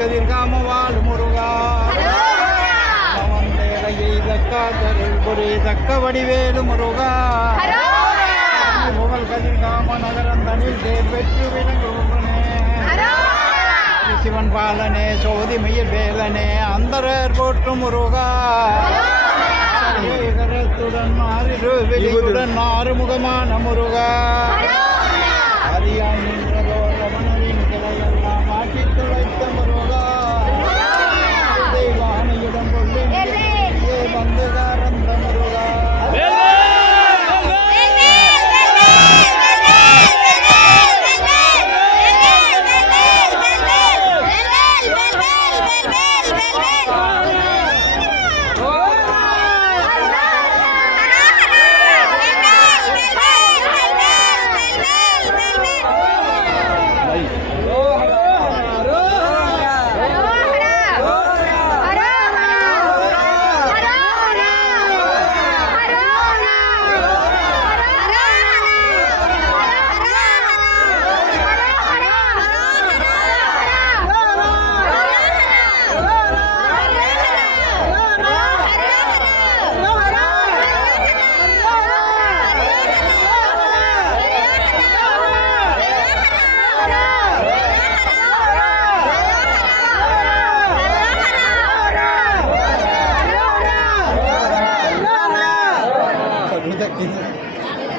கதிர்காம வாழ் முருகா தக்க வடிவேலு முருகா புகழ் கதிர்காம நகரம் தனில் தேர் பெற்று விளங்குவனே சிவன் பாலனே சோதி மயில் வேலனே அந்தரர் போற்றும் முருகா கரத்துடன் மாறிடு வெளியுடன் ஆறுமுகமான முருகா அதிகாய் நின்றதோ ரமணரின் கிளையெல்லாம் மாற்றி துளைத்த முருகா தெய்வானையிடம் கொள்ளி வந்துகாரந்த முருகா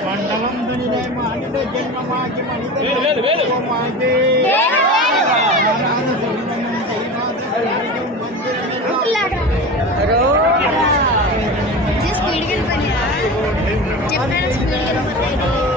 மண்டலம் துணிலே மாநில ஜென்மமாகி மனிதமாகி స్పీడ్ గా వెళ్ళిపోయా చెప్పాను స్పీడ్ గా వెళ్ళిపోతాయి